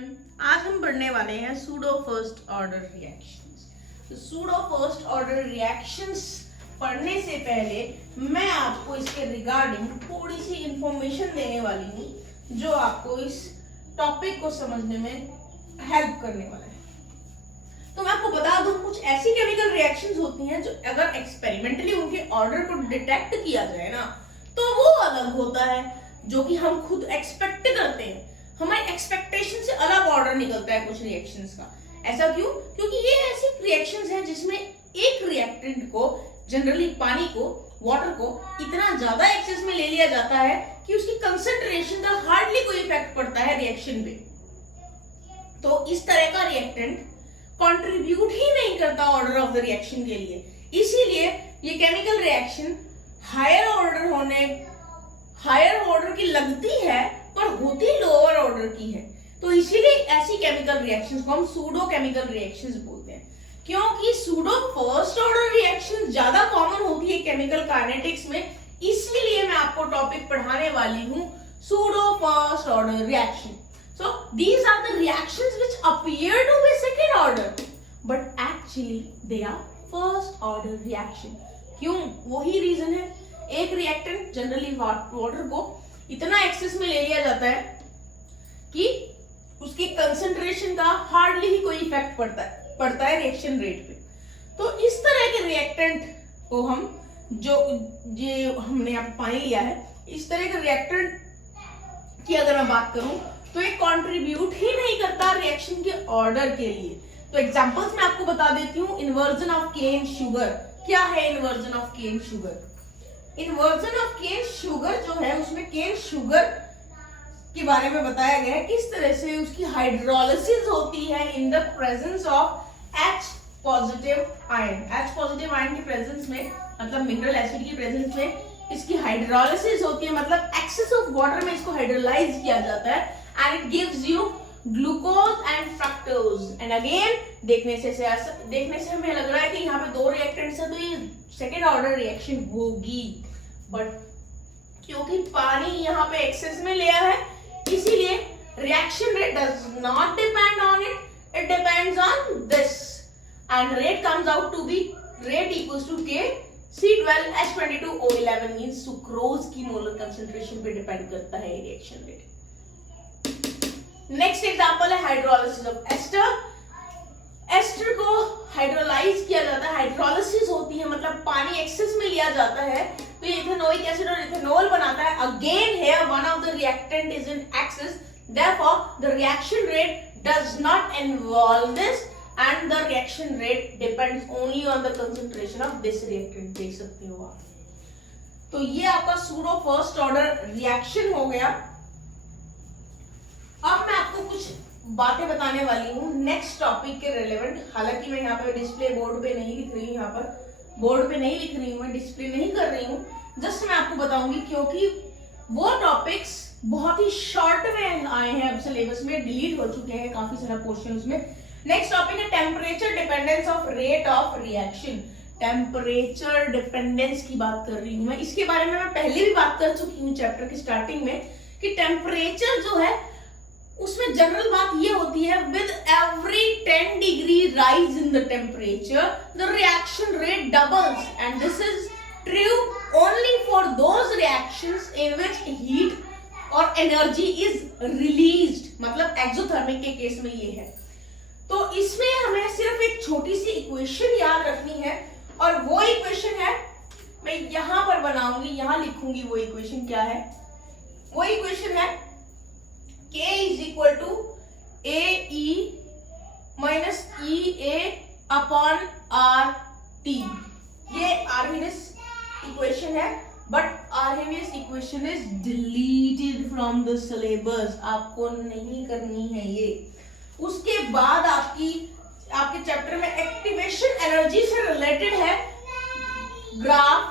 Everyone, आज हम पढ़ने वाले हैं सूडो फर्स्ट ऑर्डर रिएक्शंस। तो सूडो फर्स्ट ऑर्डर रिएक्शंस पढ़ने से पहले मैं आपको इसके रिगार्डिंग थोड़ी सी इंफॉर्मेशन देने वाली हूँ जो आपको इस टॉपिक को समझने में हेल्प करने वाला है। तो मैं आपको बता दूं, कुछ ऐसी केमिकल रिएक्शंस होती हैं जो अगर एक्सपेरिमेंटली उनके ऑर्डर को डिटेक्ट किया जाए ना तो वो अलग होता है, जो कि हम खुद एक्सपेक्ट करते हैं। हमारे एक्सपेक्टेशन से अलग ऑर्डर निकलता है कुछ रिएक्शंस का। ऐसा क्यों? क्योंकि ये ऐसी रिएक्शंस हैं जिसमें एक रिएक्टेंट को, जनरली पानी को, वाटर को इतना ज्यादा एक्सेस में ले लिया जाता है कि उसकी कंसंट्रेशन का हार्डली कोई इफेक्ट पड़ता है रिएक्शन पे। तो इस तरह का रिएक्टेंट कंट्रीब्यूट ही नहीं करता ऑर्डर ऑफ द रिएक्शन के लिए। इसीलिए ये केमिकल रिएक्शन हायर ऑर्डर की लगती है पर होती लोअर ऑर्डर की है। तो इसीलिए ऐसी केमिकल रिएक्शंस को हम सूडो केमिकल रिएक्शंस बोलते हैं, क्योंकि सूडो फर्स्ट ऑर्डर रिएक्शन ज्यादा कॉमन होती है केमिकल काइनेटिक्स में। इसीलिए मैं आपको टॉपिक पढ़ाने वाली हूं pseudo first order reaction. So these are the reactions which appear to be second order, but actually they are first order reaction. क्यों? वही रीजन है, एक रिएक्टेंट जनरली वाटर को इतना एक्सेस में ले लिया जाता है कि उसकी कंसंट्रेशन का हार्डली ही कोई इफेक्ट पड़ता है रिएक्शन रेट पे। तो इस तरह के रिएक्टेंट को हम ये हमने यहाँ पानी लिया है, इस तरह के रिएक्टेंट की अगर मैं बात करूं तो ये कंट्रीब्यूट ही नहीं करता रिएक्शन के ऑर्डर के लिए। तो एग्जांपल्स मैं आपको बता देती हूँ। Inversion of cane sugar. क्या है inversion of cane sugar? Inversion of cane sugar जो है उसमें केन शुगर के बारे में बताया गया है किस तरह से उसकी हाइड्रोलिसिस होती है in the presence of H positive ion. H positive ion की प्रेजेंस में, मतलब मिनरल एसिड की प्रेजेंस में इसकी हाइड्रोलिसिस होती है, मतलब एक्सेस ऑफ वाटर में इसको हाइड्रोलाइज किया जाता है and it gives you glucose and fructose। and again देखने से हमें लग रहा है कि यहाँ पे दो रिएक्टेंट्स हैं तो ये सेकेंड ऑर्डर रिएक्शन होगी, बट क्योंकि पानी यहाँ पे एक्सेस में लिया है इसीलिए reaction rate does not depend on it, it depends on this and rate comes out to be rate equals to K C12H22O11 means sucrose की मोलर कंसंट्रेशन पे डिपेंड करता है रिएक्शन रेट। नेक्स्ट एग्जांपल है hydrolysis of ester. Ester को hydrolyse किया जाता है, hydrolysis होती है, मतलब पानी एक्सेस में लिया जाता है तो ये इथेनोइक एसिड और इथेनॉल बनाता है। Again here one of the reactant is in excess, therefore the reaction rate does not involve this and the reaction rate depends only on the concentration of this reactant। देख सकते हो आप। तो ये आपका सूडो फर्स्ट ऑर्डर रिएक्शन हो गया। अब मैं आपको कुछ बातें बताने वाली हूँ नेक्स्ट टॉपिक के रिलेवेंट। हालांकि मैं यहाँ पे डिस्प्ले बोर्ड पे नहीं लिख रही हूँ, यहाँ पर बोर्ड पे नहीं लिख रही हूँ, मैं डिस्प्ले नहीं कर रही हूँ, जस्ट मैं आपको बताऊंगी क्योंकि वो टॉपिक्स बहुत ही शॉर्ट में आए हैं, अब सिलेबस में डिलीट हो चुके हैं काफी सारा पोर्शन उसमें। नेक्स्ट टॉपिक है temperature dependence of rate of reaction. Temperature dependence की बात कर रही हूं मैं, इसके बारे में मैं पहले भी बात कर चुकी हूँ चैप्टर की स्टार्टिंग में कि टेम्परेचर जो है उसमें जनरल बात ये होती है with every 10 degree rise in the temperature the reaction rate doubles and this is true only for those reactions in which heat और एनर्जी इज रिलीज्ड, मतलब एक्सोथर्मिक के केस में ये है। तो इसमें हमें सिर्फ एक छोटी सी इक्वेशन याद रखनी है और वो इक्वेशन है, मैं यहां पर बनाऊंगी, यहां लिखूंगी वो इक्वेशन क्या है। वो इक्वेशन है K is equal to AE minus EA upon RT। ये आर्हेनियस इक्वेशन है, but Arrhenius equation is deleted from the syllabus, आपको नहीं करनी है ये। उसके बाद आपके चैप्टर में एक्टिवेशन एनर्जी से रिलेटेड है ग्राफ,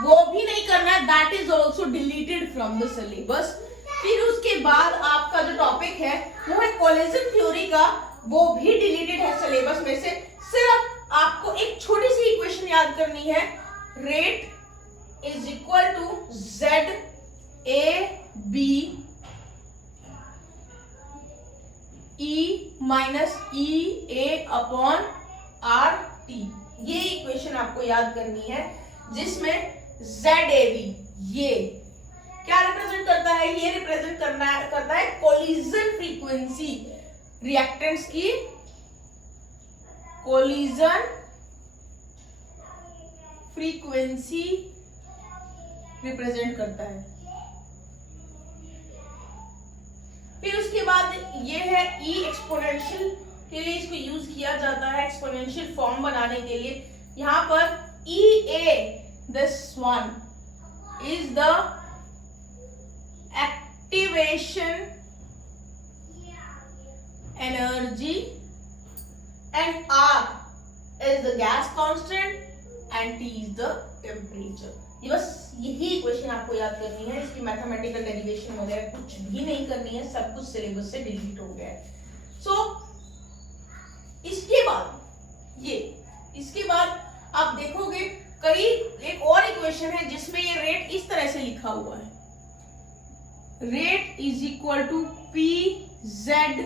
वो भी नहीं करना है, that is also deleted from the syllabus. फिर उसके बाद आपका जो टॉपिक है वो है कोलिजन थ्योरी का, वो भी डिलीटेड है सिलेबस में से। सिर्फ आपको एक छोटी सी इक्वेशन याद करनी है, rate is equal to ZAB minus E A upon R T. ये इक्वेशन आपको याद करनी है, जिसमें ZAV ये क्या रिप्रेजेंट करता है? ये रिप्रेजेंट करता है कोलिजन फ्रीक्वेंसी, रिएक्टेंट्स की कोलिजन फ्रीक्वेंसी रिप्रेजेंट करता है। फिर उसके बाद ये है ई एक्सपोनेंशियल के लिए इसको यूज किया जाता है एक्सपोनेंशियल फॉर्म बनाने के लिए। यहां पर E a this one is the activation energy and R is the gas constant and T is the temperature। ये बस यही इक्वेशन आपको याद करनी है, इसकी मैथमेटिकल डेरिवेशन वगैरह कुछ भी नहीं करनी है, सब कुछ सिलेबस से डिलीट हो गया है। इसके बाद आप देखोगे कई एक और इक्वेशन है जिसमें ये रेट इस तरह से लिखा हुआ है, rate is equal to P Z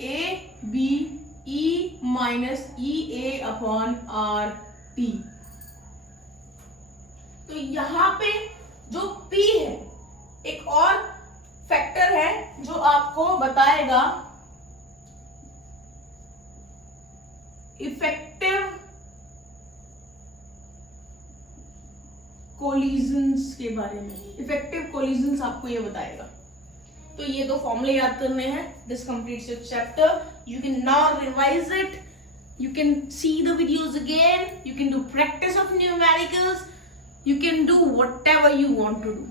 A B E minus E A upon R T. तो यहां पे जो P है, एक और फैक्टर है जो आपको बताएगा इफेक्टिव कोलिजन्स के बारे में। इफेक्टिव कोलिजन्स आपको ये बताएगा। तो ये दो फॉर्मूले याद करने हैं। This completes your chapter. You can now revise it. You can see the videos again. You can do practice of numericals. You can do whatever you want to do.